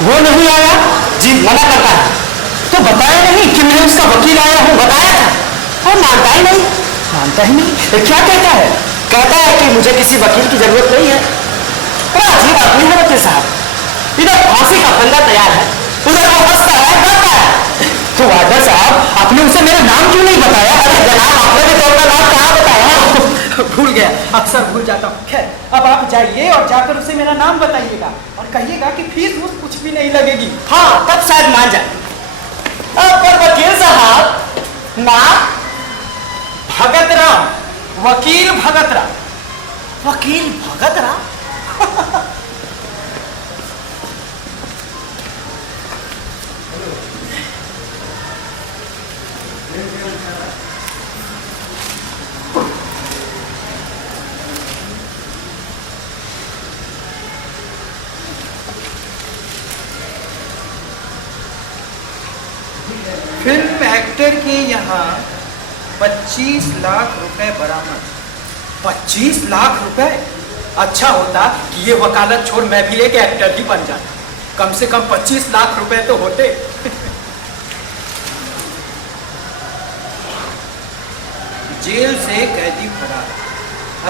वो नहीं आया? जी मना करता है। तो बताया नहीं कि मैं उसका वकील आया हूँ, बताया था। और मानता ही नहीं। मानता ही नहीं। क्या कहता है? कहता है कि मुझे किसी वकील की जरूरत नहीं है। बड़ा अजीब आदमी है वकील साहब। इधर फांसी का फंदा तैयार है, उधर वो हंसता है, डरता है। तो वार्डर साहब आपने उसे मेरा नाम क्यों नहीं बताया? अरे जनाब आपने भी तो अपना नाम कहाँ बताया? भूल गया, अक्सर भूल जाता हूँ। खैर अब आप जाइए और जाकर उसे मेरा नाम बताइएगा और कहिएगा कि फीस कुछ भी नहीं लगेगी। हाँ तब शायद मान जाए। पर वकील साहब नाम भगत राम, वकील भगत राम। वकील भगत राम? फिल्म एक्टर के यहाँ 25 लाख रुपए बरामद। 25 लाख रुपए? अच्छा होता कि ये वकालत छोड़ मैं भी एक एक्टर ही बन जाता। कम से कम 25 लाख रुपए तो होते। जेल से कैदी फरार।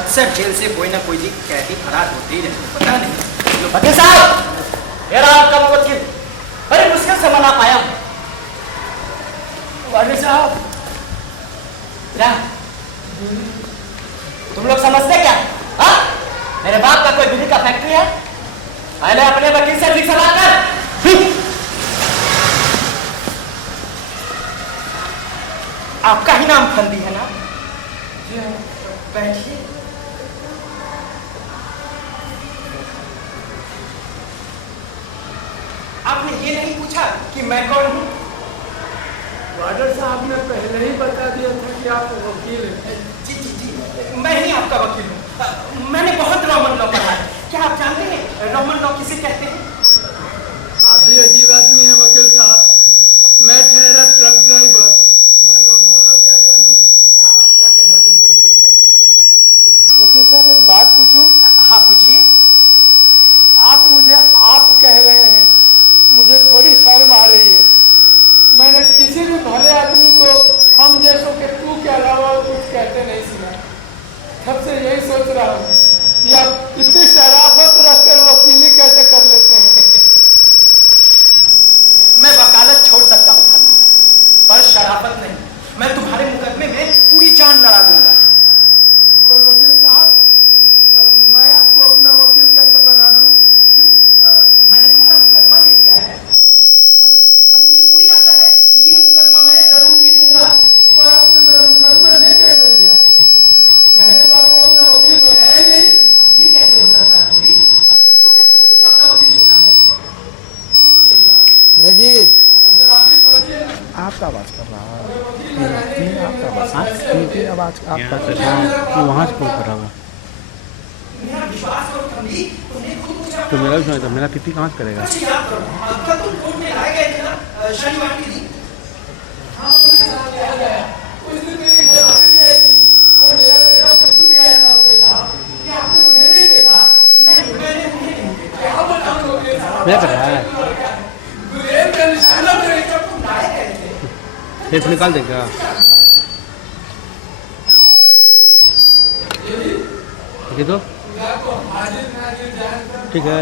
अक्सर जेल से कोई ना कोई कैदी फरार होते ही रहते, पता नहीं। वकील साहब, ये रहा आपका वकील। बड़ी मुश्किल से मना पाया हूं। वार्डन साहब, क्या तुम लोग समझते क्या? हाँ? मेरे बाप का कोई बिजली का फैक्ट्री है? पहले अपने वकील से ठीक सलाह कर। आपका ही नाम फंदी है ना? बैठिए। आपने ये नहीं पूछा कि मैं कौन हूँ? वार्डर साहब ने पहले ही बता दिया था कि आप वकील हैं। जी जी जी, मैं ही आपका वकील हूँ। मैंने बहुत रोमन लॉ पढ़ा है। क्या आप जानते हैं रोमन लॉ किसे कहते हैं? आप भी अजीब आदमी हैं वकील साहब। मैं ठहरा ट्रक ड्राइवर, मैं रोमन लॉ क्या जानूं? आपका कहना बिल्कुल ठीक है। वकील साहब एक बात पूछूं? हाँ पूछिए। आप मुझे आप कह रहे हैं, मुझे थोड़ी शर्म आ रही है। मैंने किसी भी भले आदमी को हम जैसों के तू के अलावा कुछ कहते नहीं सुना। तब से यही सोच रहा हूँ कि आप इतनी शराफत रखकर वकीली कैसे कर लेते हैं। मैं वकालत छोड़ सकता हूँ फंदी, पर शराफत नहीं। मैं तुम्हारे मुकदमे में पूरी जान लड़ा दूंगा। कोई वकील साहब, मैं आपको अपना वकील कैसे बना लूं? क्यों? मैंने तुम्हारा मुकदमा ले लिया है और मुझे पूरी आशा है कि ये मुकदमा मैं जरूर जीतूंगा। पर आपने मेरा मुकदमा ले कैसे लिया? मैंने तो आपको अपना वकील बनाया ही नहीं। ये कैसे हो सकता है? तुमने खुद मुझे अपना वकील चुना है। जी आपका आवाज कर रहा है, आपका आवाज, आवाज आपका कर रहा है, वहाँ से कॉल कर रहा है। मेरा विश्वास करो फंदी, तुमने खुद मुझे तो मेरा भी सुना था, मेरा तिथि कहाँ से करेगा? अच्छा याद करो, कल तुम कोर्ट में लाए गए थे ना शनिवार के दिन? हाँ, उस दिन मेरी बराती भी आई थी और मेरा बेटा सत्तू भी आया था वकील साहब। क्या आपने उन्हें नहीं देखा? नहीं, मैंने उन्हें नहीं देखा। क्या बताऊं वकील साहब? मेरा कर रहा है, गुलेल का निशाना मेरे जब तुम लाए गए थे फिर निकाल देगा। ठीक है तो ठीक है।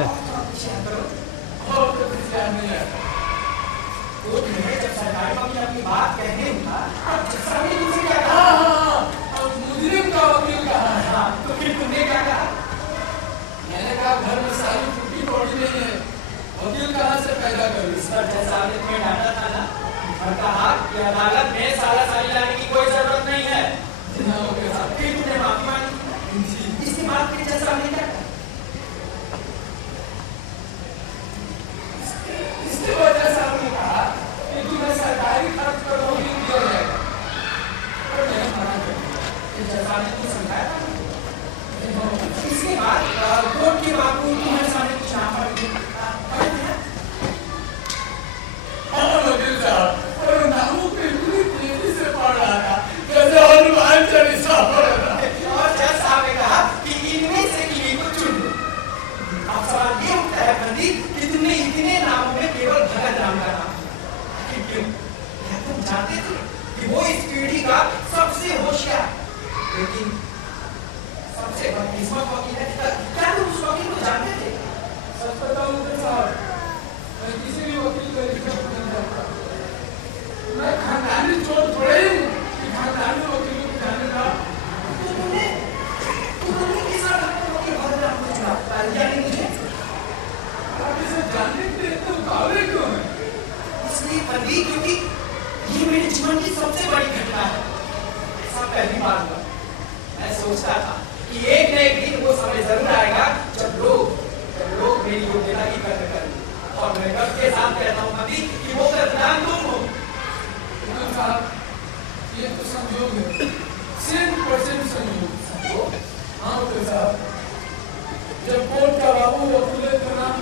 जब सरकार में अपनी बात कहने हुआ, मुजरिम का वकील कहा। तो फिर तुमने क्या कहा? मैंने कहा घर में सारी छुट्टी पड़ी नहीं है, वकील कहाँ से पैदा करूँ? सर जैसा आपने तुम्हें डांटा था ना और कहा कि अदालत में सालासाली लाने की कोई जरूरत नहीं है, फिर तुमने माफी मांगी। इसके बाद फिर जैसा आपने क्या कहा? इसके वजह से आपने कहा कि तुम्हें सरकारी खर्च पर वकील दिया जाएगा, और मैंने मना कर दिया। जैसा आपने तुमको समझाया था। इसके बाद कोर्ट की बात को तुम्हारे सामने कुछ ना पड़े। वकील साहब, और नामों पे इतनी तेजी से पढ़ रहा था जैसे हनुमान चालीसा पढ़ रहा था। और जज साहब ने कहा कि इनमें से किसी को चुन लो। अब सवाल ये उठता है फंदी कि तुमने इतने नामों में लेकिन सबसे बदकिस्मत वकील है। क्या तुम उस वकील को जानते थे? सच बताऊं तो साहब, मैं किसी भी वकील को रिश्वत नहीं देता। मैं खानदानी चोर थोड़े ही हूँ कि खानदानी वकीलों को जाने का। तुमने किस तरह वकील बदला मुझे यानी मुझे आप इसे जानने के लिए इतने उतावले क्यों हैं? इसलिए बंदी क्योंकि ये मेरे जीवन की सबसे बड़ी घटना है। ऐसा पहली बार हुआ। मैं सोचता था कि एक न एक दिन वो समय जरूर आएगा जब लोग मेरी योग्यता की कदर करेंगे। और मैं गर्व के साथ कहता हूँ बंदी कि वो प्रतिदान तुम हो। साहब, ये तो संयोग है, 100% संयोग। हाँ वकील साहब, जब कोर्ट का बाबू वकील का नाम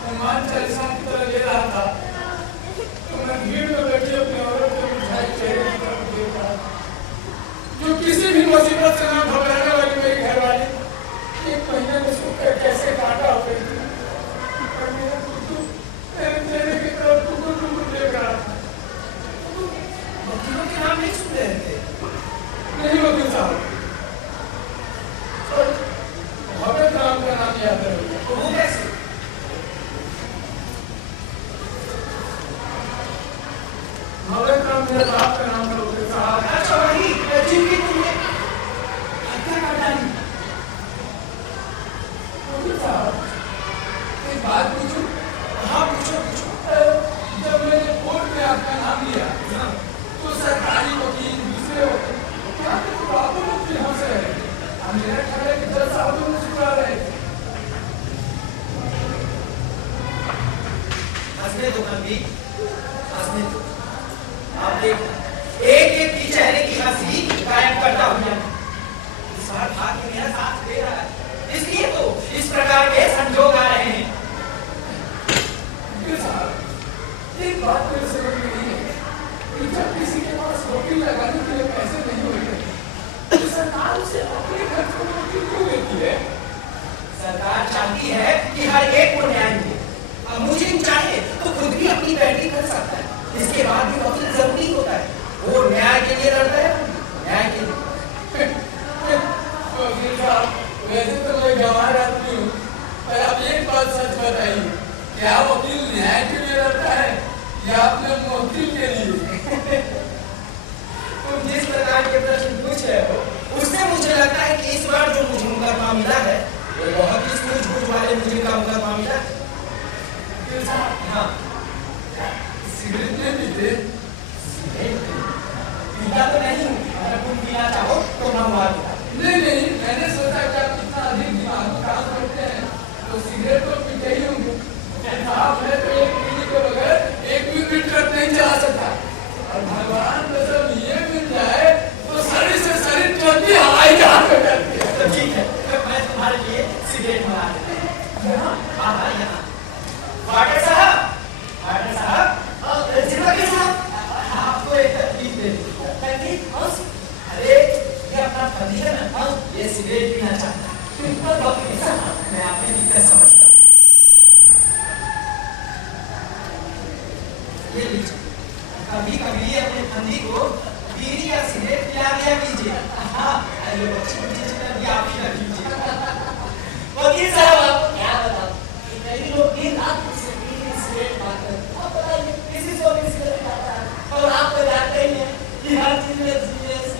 हनुमान चालीसा की तरह ले रहा था, तो मैं भीड़ में बैठी अपने औरत के मुरझाए चेहरे की तरफ देख रहा था। जो किसी भी मुसीबत से ना घबराने वाली मेरी घरवाली 1 महीने में सूखकर कैसे काटा हो गई थी, और मेरा कुत्तू मेरे चेहरे की तरफ टुकुर देख रहा था। वकीलों के नाम नहीं सुन रहे थे? नहीं वकील साहब, भगत राम का नाम याद है। तो वो कैसे? भगत राम मेरे बाप का नाम है वकील साहब। अच्छा वही जिनकी तुमने हत्या कर डाली। वकील साहब, एक बात पूछूं? हाँ पूछो पूछो। जब मैंने कोर्ट में आपका नाम लिया, तो सरकारी वकील दूसरे वकील क्या तो बाबू लोग भी हंस रहे थे। मेरा ख्याल है कि जज साहब लोग मुस्कुरा रहे थे। हंसने दो बंदी, हंसने दो। आप देखो एक की चेहरे की हंसी कायम करता हुआ इस बार भाग्य मेरा साथ दे रहा है, इसलिए तो इस प्रकार के संजोग आ रहे हैं। साहब, एक बात मेरे समझ में नहीं है कि जब किसी के पास वकील लगाने के लिए पैसे नहीं होते, तो सरकार उसे अपने खर्च पर वकील क्यों देती है? सरकार चाहती है कि हर एक को न्याय मिले। अब मुझे चाहे तो खुद भी अपनी बैटरी कर सकता है, इसके बाद भी वकील जरूरी होता है। वो न्याय के लिए लड़ता है, न्याय के लिए। वकील साहब, वैसे तो मैं गंवार आदमी हूँ, पर आप एक बात सच बताइए, क्या वकील न्याय के लिए लड़ता है या अपने वकील के लिए? तुम जिस प्रकार के प्रश्न पूछ रहे हो उससे मुझे लगता है कि इस बार जो मुझे मुकदमा मिला है वो बहुत ही सूझबूझ वाले मुझे का मुकदमा मिला है। हाँ सिगरेट नहीं पीते? पीता तो नहीं हूँ, अगर तुम पीना चाहो तो मंगवा दो। नहीं, मैंने सोचा कि आप इतना अधिक दिमाग में काम करते हैं तो सिगरेट तो पीते ही होंगे। साहब, मैं तो एक पीने के बगैर 1 भी मिनट तक नहीं चला सकता, और भगवान को जब ये मिल जाए तो शरीर से शरीर चलती हवाई जहाज में जाती है। तो ठीक है, मैं तुम्हारे लिए सिगरेट मंगा देता हूँ। हाँ यहाँ वार्डन साहब, जिंदगी साहब, आपको एक तकलीफ दे दूँ। तकलीफ? अरे ये अपना पति है ना, ये सिगरेट पीना चाहता है। मैं आपकी दिक्कत समझता हूँ। ये लीजिए, कभी कभी अपने पति को बीड़ी या सिगरेट पिला दिया कीजिए। हाँ, अरे बच्ची भी आप ही रख लीजिए। वकील साहब, आप क्या बताओ, कई लोग दिन रात मुझसे बीड़ी सिगरेट मांगते हैं। आप बताइए, किसी को भी सिगरेट आता है, और आप तो जानते ही हैं कि हर चीज में जीने से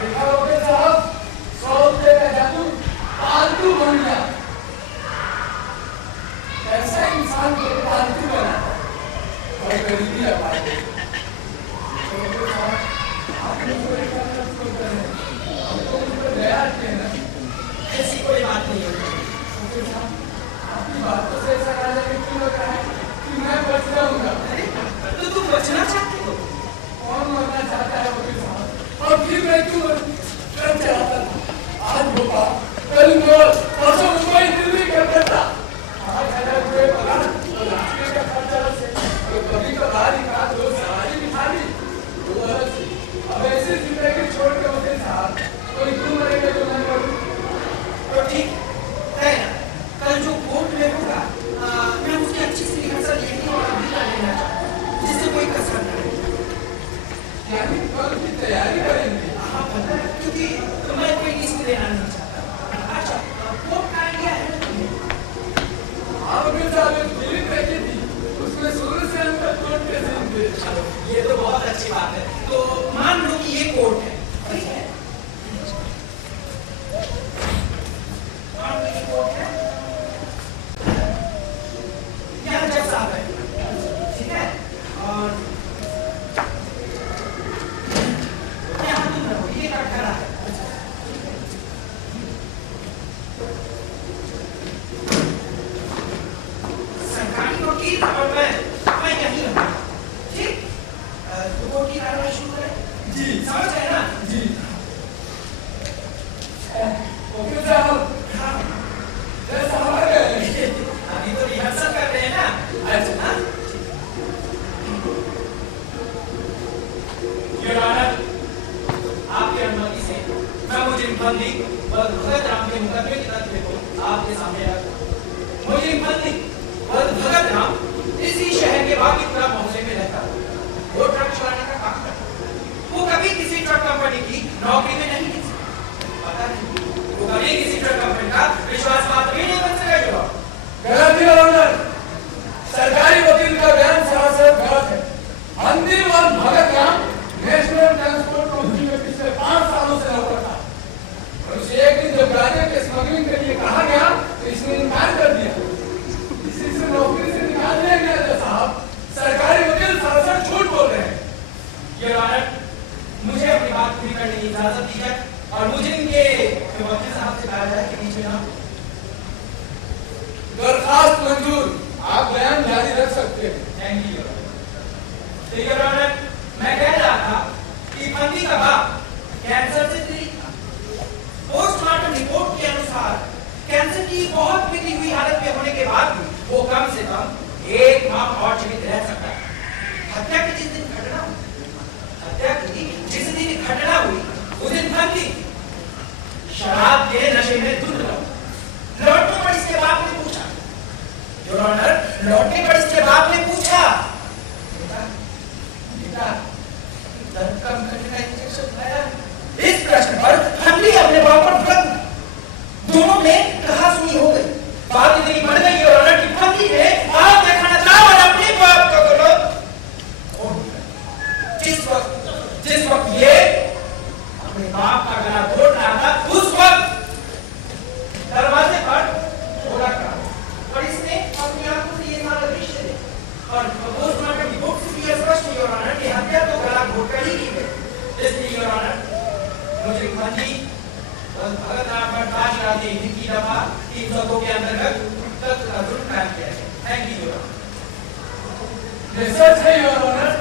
देखा वकील साहब, 100 रुपये का जादू पालतू बन गया। ऐसा इंसान को पालतू बनाता है और गरीबी आबादी। आपने तो एक बात छोड़ कर है, आपको उस पर दया आती है ना? ऐसी कोई बात नहीं है। वकील साहब, आपकी बातों से ऐसा राजा क्यों लग रहा है कि मैं बच जाऊंगा? तो तुम बचना चाहते हो? कौन मरना चाहता है वकील साहब? और फिर मैं क्यों ट्रेन चलाता था? आज भोपाल, कल इंदौर, परसों मुंबई, दिल्ली, कलकत्ता। आज हजार रुपये पगार और रास्ते का खर्चा से, और कभी कभार एक आध दो सवारी बिठा ली, वो अलग से। अब ऐसी जिंदगी छोड़ के वकील साहब कोई क्यों मरेगा जो मैं मरूं? तो ठीक है ना, कल जो कोर्ट में होगा मैं उसकी अच्छी सी रिहर्सल लेने और अभी लेना चाहता हूँ, जिससे कोई कसर फंदी भगत राम के मुकदमे की तथ्य को आपके सामने रखा। मुझे फंदी भगत राम इसी शहर के बागीपुरा मोहल्ले में रहता था। वो ट्रक चलाने का काम करता। वो कभी किसी ट्रक कंपनी की नौकरी में नहीं थी। पता नहीं वो कभी किसी ट्रक कंपनी का विश्वास पात्र भी नहीं बन सका। गलत है ऑनर, सरकारी वकील का बयान सरासर गलत है। अंतिम और Bhagat Ram national transport company में पिछले 5 सालों से नौकर था और उसे एक दिन जब गाड़ियों के स्मगलिंग के लिए कहा गया तो इसने इनकार कर दिया। इसी से नौकरी से निकाल दिया गया था। साहब, सरकारी वकील सरासर झूठ बोल रहे हैं। ये ऑनर, मुझे अपनी बात पूरी करने की इजाजत दीजिए और मुझे इनके वकील साहब से कहा जाए कि नीचे ना दरखास्त मंजूर, आप बयान जारी रख सकते हैं। Thank you. योर ऑनर, मैं कह रहा था कि फंदी का बाप कैंसर से पीड़ित था। पोस्टमार्टम रिपोर्ट के अनुसार कैंसर की बहुत बिगड़ी हुई हालत में होने के बाद भी वो कम से कम 1 माह और जीवित रह सकता है। हत्या की जिस दिन घटना हुई उस दिन फंदी शराब के नशे में धुत रहा। लौटने पर इसके बाप ने पूछा, योर ऑनर, लौटने पर इसके बाप ने पूछा, बेटा दर्द कम करने का इंजेक्शन खाया? इस प्रश्न पर फंदी अपने बाप पर भड़क गया। दोनों में कहा सुनी हो गई। बात इतनी बढ़ गई योर ऑनर कि फंदी ने आप देखना चाहा और अपने बाप का गला घोट दिया। जिस वक्त ये अपने बाप का गला घोट रहा था उस वक्त दरवाजे पर घोड़ा खड़ा और इसने अपनी आंखों से ये सारा दृश्य देखा और पोस्टमार्टम रिपोर्ट से भी स्पष्ट योर ऑनर कि हत्या तो गला घोटकर ही की गई। इसलिए योर ऑनर, मुझे फंदी भगत राम पर ताश लगाते की दफा 302 के अंतर्गत तत्व का जुर्म कायम किया गया। Thank you your honour. सच है योर ऑनर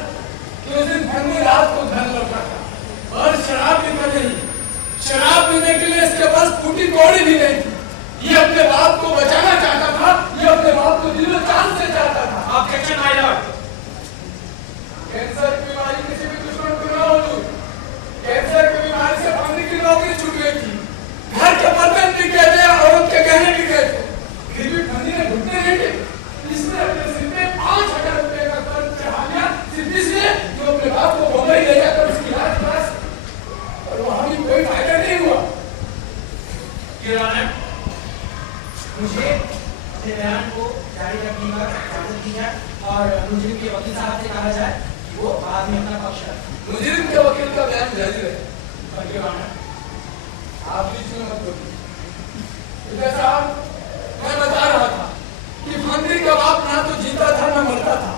कि उस दिन फंदी रात को घर लौटा था और शराब भी नहीं। शराब पीने के लिए इसके पास फूटी कौड़ी भी नहीं थी। ये अपने बाप को बचाना चाहता था, ये अपने बाप को दिल में जान से चाहता था। Objection my Lord. कैंसर की बीमारी किसी भी दुश्मन को ना हो। कैंसर की बीमारी से फंदी की नौकरी छूट गई थी। घर के बर्तन भी गए थे और उनके गहने भी गए थे। फिर भी फंदी ने घुटने नहीं थे। इसने अपने सिर पे 5,000 रुपए का कर्ज चढ़ा दिया सिर्फ इसलिए जो अपने बाप को मुंबई ले जाकर उसकी इलाज पास और वहां भी कोई फायदा नहीं हुआ। योर ऑनर, मुझे अपने बयान को जारी रखने का इजाजत दी जाए और मुजरिम के वकील साहब से कहा जाए कि वो बाद में अपना पक्ष रखें। मुजरिम के वकील का बयान जारी रहे। योर ऑनर, आप बीच में मत बोलिए। साहब, मैं बता रहा था कि फंदी का बाप ना तो जीता था ना मरता था।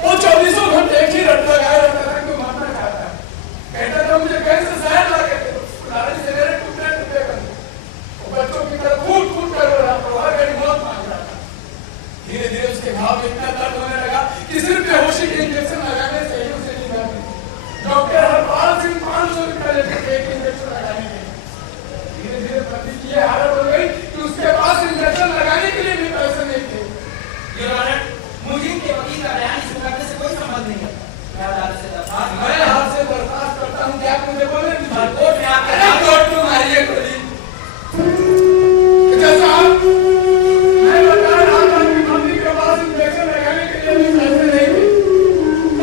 वो 24 घंटे एक ही रट लगाए रहता था कि मारना चाहता है। कहता था मुझे कैसे जहर लगे थे, लाड़ी से मेरे टुकड़े टुकड़े कर दो। बच्चों की तरह कूद कूद कर रो रहा था, हर घड़ी मौत मांग रहा था। धीरे धीरे उसके घाव में इतना दर्द होने लगा कि सिर्फ बेहोशी के इंजेक्शन लगाने से ही उसे नींद आती थी। डॉक्टर हर 500 रुपए लेते थे एक इंजेक्शन लगाने के लिए। धीरे धीरे फंदी की ये हालत हो गई कि उसके पास इंजेक्शन लगाने के लिए भी पैसे नहीं थे। योर ऑनर, मुजरिम के वकील का बयान इस मुकदमे से कोई संबंध नहीं है। मैं अदालत से दरखास्त करता हूं कि आप मुझे बोले कोर्ट में आपके कोर्ट में मारिए गोली। साहब, मैं बता रहा था कि फंदी के पास इंजेक्शन लगाने के लिए भी पैसे नहीं थे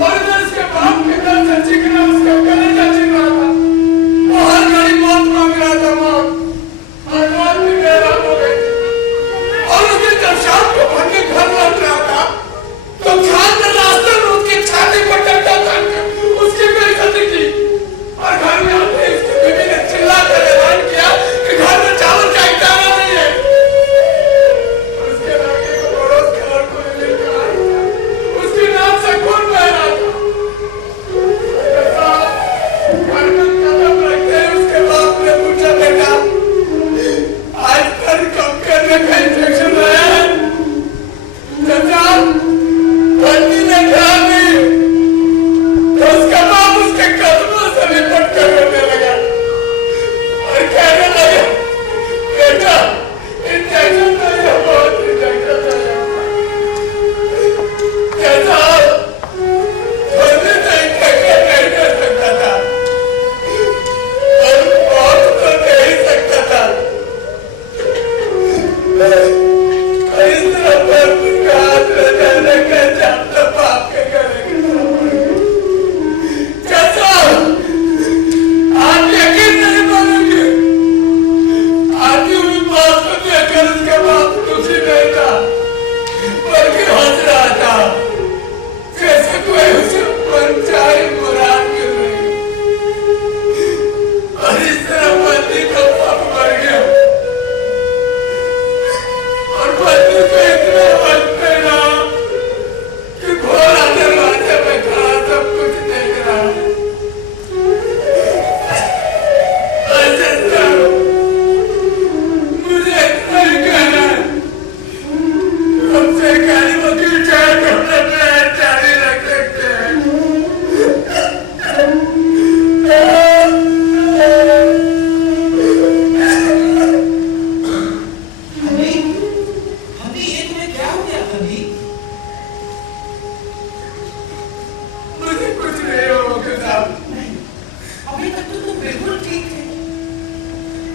और इसके बाप के दर्द से चीखना उसका कलेजा चीख रहा था। वो हर घड़ी मौत मांग रहा था। मौत भी बेराम हो गई और उस दिन जब शाम को फंदी घर लौट रहा था तो खान ने रास्ते में उसकी छाती पर डंडा मारकर उसकी बेइज्जती की और घर में आते उसकी बीवी ने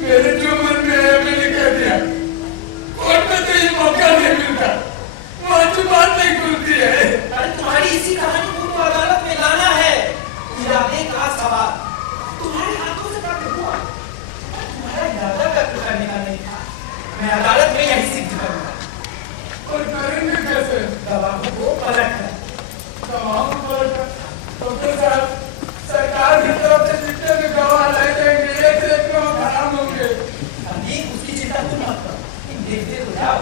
मेरे जो मन में है मैंने कह दिया। कोर्ट में तो ये मौका नहीं मिलता, वहाँ जुबान नहीं खुलती है। अरे तुम्हारी इसी कहानी को तो अदालत में लाना है। इरादे का सवाल तुम्हारे हाथों से काटे हुआ, तुम्हारा इरादा कत्ल करने का नहीं था। मैं अदालत में यही सिद्ध करूंगा। और करेंगे कैसे? गवाहों को पलट कर। गवाहों को पलट कर? डॉक्टर साहब, सरकार की तरफ से जितने भी गवाह लाए जाएंगे एक से एक में हराम होंगे। अभी उसकी चिंता तुम मत करो, देखते तो जाओ।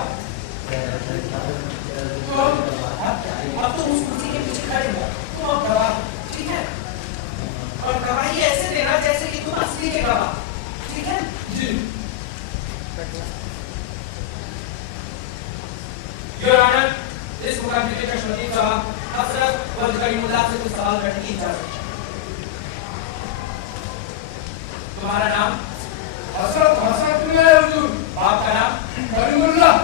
अब तुम उस कुर्सी के पीछे खड़े हो, तुम अब गवाह, ठीक है? और गवाही ऐसे देना जैसे कि तुम असली के गवाह, ठीक है? जी। योर ऑनर, इस मुकदमे के कशमती गवाह हजरत वल्द करीमुल्लाह से कुछ सवाल करने की इजाजत है। तुम्हारा नाम? हसरत हुजूर। बाप का नाम? करीमुल्लाह।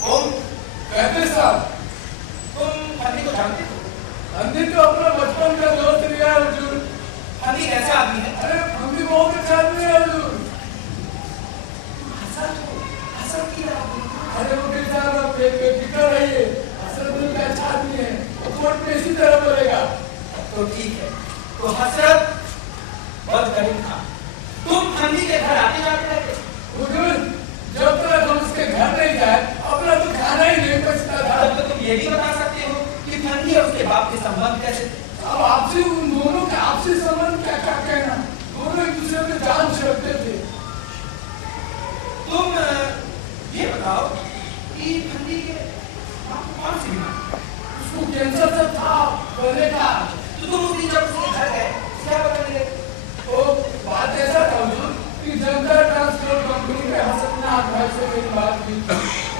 तुम? 35 साल। तुम फंदी को जानते हो? फंदी तो अपना बचपन का दोस्त लिया है हुजूर। फंदी कैसा आदमी है? अरे फंदी बहुत अच्छा आदमी है हुजूर। हसरत की तरह। अरे वकील साहब आप बेफिक्र रहिए, हसरत दिल का अच्छा आदमी है, कोर्ट में इसी तरह बोलेगा। तो ठीक है, तो हसरत वल्द करीम खान, तुम फंदी के घर आते जाते रहते? हुजूर, जब तक हम उसके घर नहीं जाए अपना तो खाना ही नहीं बचता था। तब तो तुम ये भी बता सकते हो कि फंदी और उसके बाप के संबंध कैसे थे? अब आपसी उन दोनों के आपसी संबंध क्या क्या कहना, दोनों एक दूसरे पे जान छिड़कते थे। तुम ये बताओ कि फंदी के बाप को कौन सी बीमारी? उसको कैंसर से था पहले का। तो तुम उस दिन जब उसके घर गए क्या बताने लगे? वो बात ऐसा था हुजूर कि जनता ट्रांसपोर्ट कंपनी के हसननाथ भाई से मेरी बात हुई।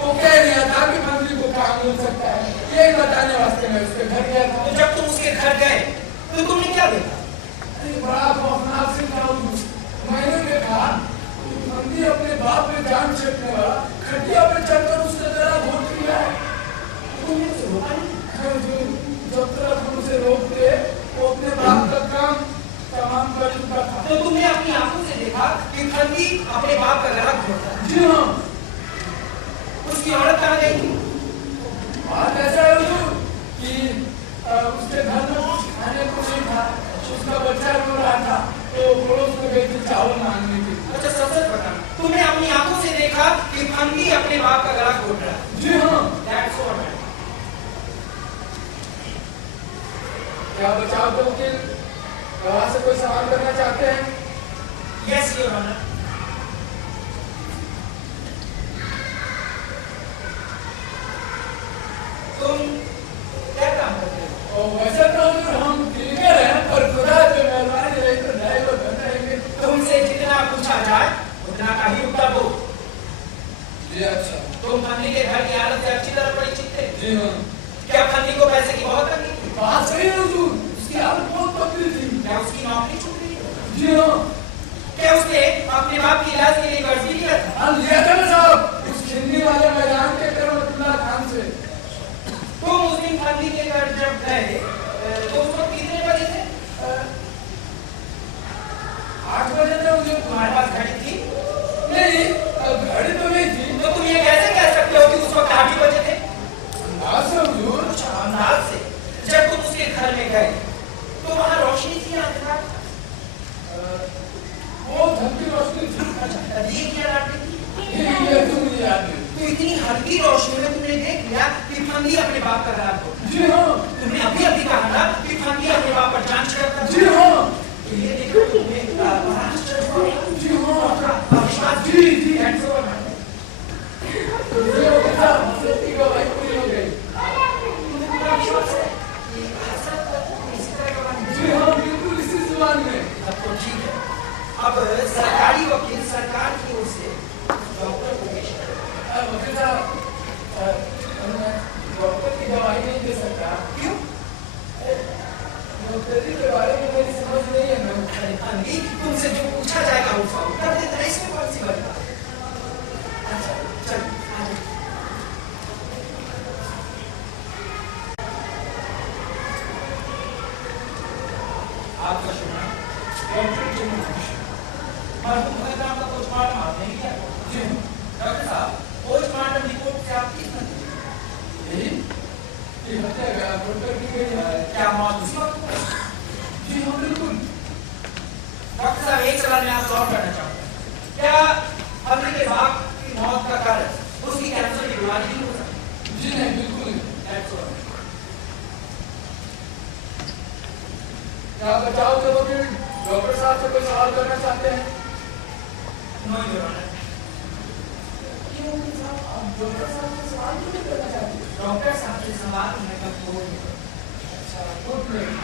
वो कह रहा था कि फंदी को काम मिल सकता है, यही बताने वास्ते मैं उसके घर गया था। तो जब तुम उसके घर गए तो तुमने क्या देखा? अरे बड़ा खौफनाक से था हुजूर। मैंने देखा कि फंदी अपने बाप पे जान छिड़कने वाला खटिया पे चढ़कर उसने जरा घोट लिया है। तुमने उसे रोका नहीं? हुजूर, जब तक हम उसे रोकते वो अपने बाप का काम तमाम कर चुका था। तो तुमने अपनी आंखों से देखा कि फंदी अपने बाप का गला घोटता है? जी हाँ। उसकी औरत कहाँ गई थी? बात ऐसा है हुजूर कि उसके घर में कुछ खाने को नहीं था, उसका बच्चा रो रहा था तो पड़ोस में गई थी चावल मांगने के लिए। अच्छा सच बताना, तुमने अपनी आंखों से देखा कि फंदी अपने बाप का गला घोट रहा है? जी हाँ। That's all right. क्या बचाव के वकील गवाह से कोई सवाल करना चाहते हैं? Yes, Your Honor. तुम क्या काम करते हो? और वैसे तो हम क्लीनर हैं, पर खुदा जो मेहरबानी रही तो ड्राइवर बन रहेंगे। तुमसे जितना पूछा जाए उतना का ही उत्तर दो। जी अच्छा। तुम फंदी के घर की हालत से अच्छी तरह परिचित थे? जी हाँ। क्या फंदी को पैसे की बहुत तंगी थी? बात सही है हुजूर, उसकी हालत बहुत पतली थी। क्या उसकी नौकरी छूट गई? जी हाँ। क्या उसने अपने बाप की इलाज के लिए कर्ज भी लिया था? हाँ लिया था ना साहब, उस खिंडी वाले मैदान के करमतुल्लाह खान से। तुम उस दिन फंदी के घर जब गए तो उस वक्त कितने बजे थे? 8 बजे थे हुजूर। तुम्हारे पास घड़ी थी? नहीं, घड़ी तो नहीं थी। तो तुम ये कैसे कह सकते हो कि उस वक्त 8 ही बजे थे? अंदाज से हुजूर। अच्छा, अंदाज से। जब तुम उसके घर में गए तो वहाँ रोशनी थी या अंधकार? बहुत हल्की रोशनी थी। अच्छा, ये क्या रात थी? ये तो मुझे याद नहीं। तो इतनी हल्की रोशनी में तुमने देख लिया कि फंदी अपने बाप का गला घोट? जी हाँ। तुमने अभी अभी कहा ना कि फंदी अपने बाप पर जान छिड़कता था? जी हाँ। तो ये देखो तुम्हें बड़ा आश्चर्य हुआ। जी हाँ। अविश्वास जी जी। That's all right. ये हो गया, सत्य की गवाही पूरी हो गई। तुम्हें पूरा विश्वास है कि हसरत इसी तरह का बनेगा? जी हाँ, बिल्कुल इसी जुबान में। अब तो ठीक है। अब सरकारी वकील सरकार की ओर से डॉक्टर को पेश करें। वकील साहब, मैं डॉक्टर की गवाही नहीं दे सकता। क्यों? डॉक्टरी के बारे में मेरी समझ नहीं है। मैं फंदी तुमसे जो पूछा जाएगा उसका उत्तर देता है, इसमें कौन सी बात है? अच्छा चलो आ जाओ। आपका शुभ नाम? डॉक्टर मरहूम भगत राम का पोस्टमार्टम आपने ही किया? जी डॉक्टर साहब, पोस्टमार्टम रिपोर्ट से आप किस क्या मौत उसी वक्त हुई? जी हाँ बिल्कुल। डॉक्टर साहब एक सवाल मैं आपसे और करना चाहूँगा, क्या हमने के बाप की मौत का कारण उसकी कैंसर की बीमारी नहीं हो सकती? जी नहीं बिल्कुल नहीं। क्या बचाव के वकील डॉक्टर साहब से कोई सवाल करना चाहते हैं? Know your honour. डॉक्टर साहब से सवाल नहीं करना चाहते? डॉक्टर साहब से सवाल मैं कब अच्छा गुड नहीं।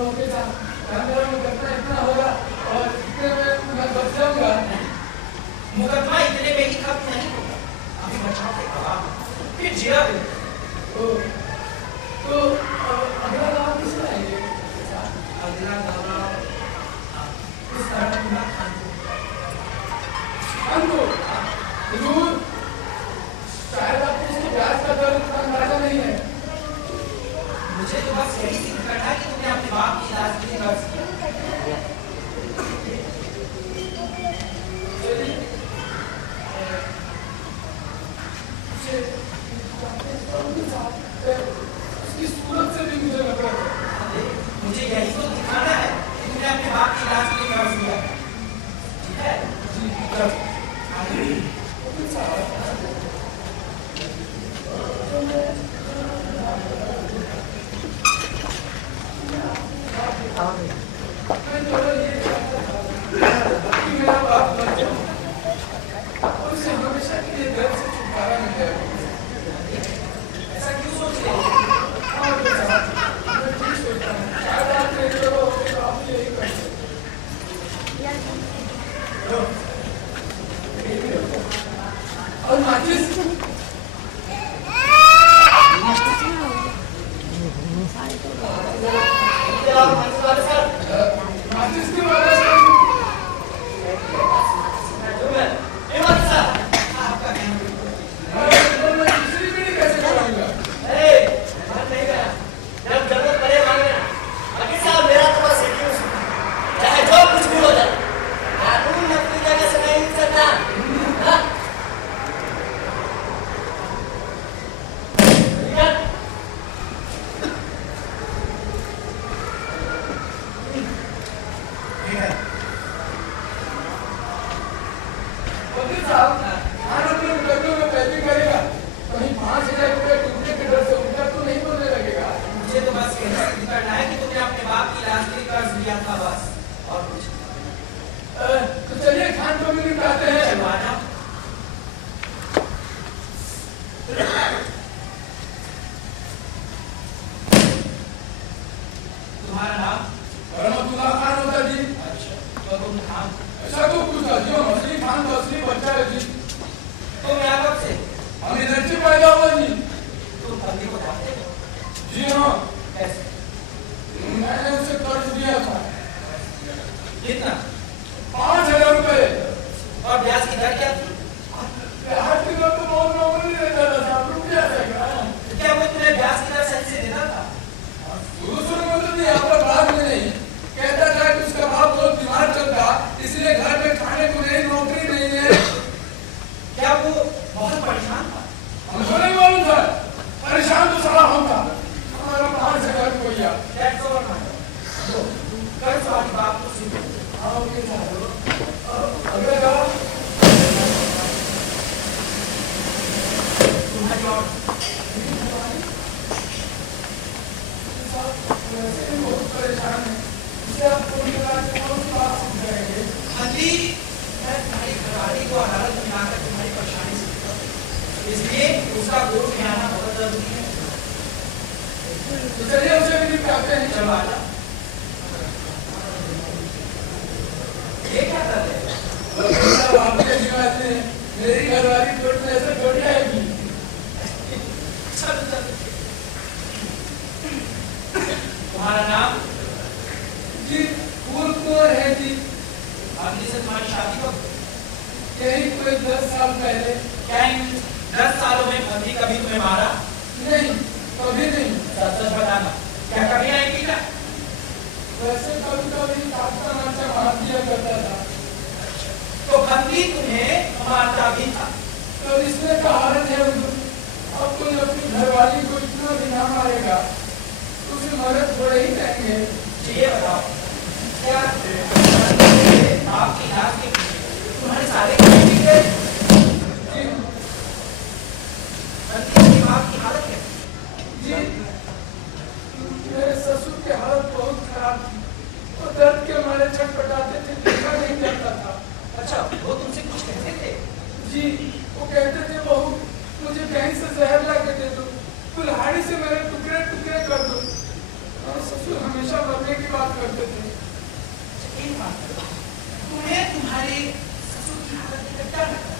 ओके साहब, कैमरा में कितना इतना होगा और इतने में मैं बच जाऊंगा? मुकदमा इतने में ही खत्म नहीं होगा, अभी बचाव के गवाह फिर जिया भी। तो अगला गवाह किसे लाएंगे? अगला गवाह इस तरह खान को जरूर, शायद आपको उसकी जांच का दर्द का अंदाजा नहीं है। मुझे तो बस यही सिद्ध करना है कि तुमने अपने बाप की इलाज के लिए कर्ज किया। उसकी सूरत से भी मुझे नफरत है। मुझे यही तो दिखाना है कि तुमने अपने बाप की इलाज के लिए कर्ज किया। ठीक है? जी मारता भी था। तो रिश्ते का हालत है हुजूर। अब कोई अपनी घरवाली को इतना भी ना मारेगा तो उसे मरद थोड़े ही कहेंगे। जी ये बताओ क्या आपकी नाक के तुम्हारे सारे जी आपकी हालत है जी मेरे ससुर की हालत बहुत खराब थी। वो दर्द के मारे छटपटाते थे, देखा नहीं जाता था। अच्छा वो तुमसे कुछ कहते थे? जी वो कहते थे बहू मुझे कहीं से जहर ला के दे दो, कुल्हाड़ी से मेरे टुकड़े टुकड़े कर दो। और ससुर हमेशा मरने की बात करते थे। एक बात तुम्हें तुम्हारे ससुर की हालत देखकर डर लगता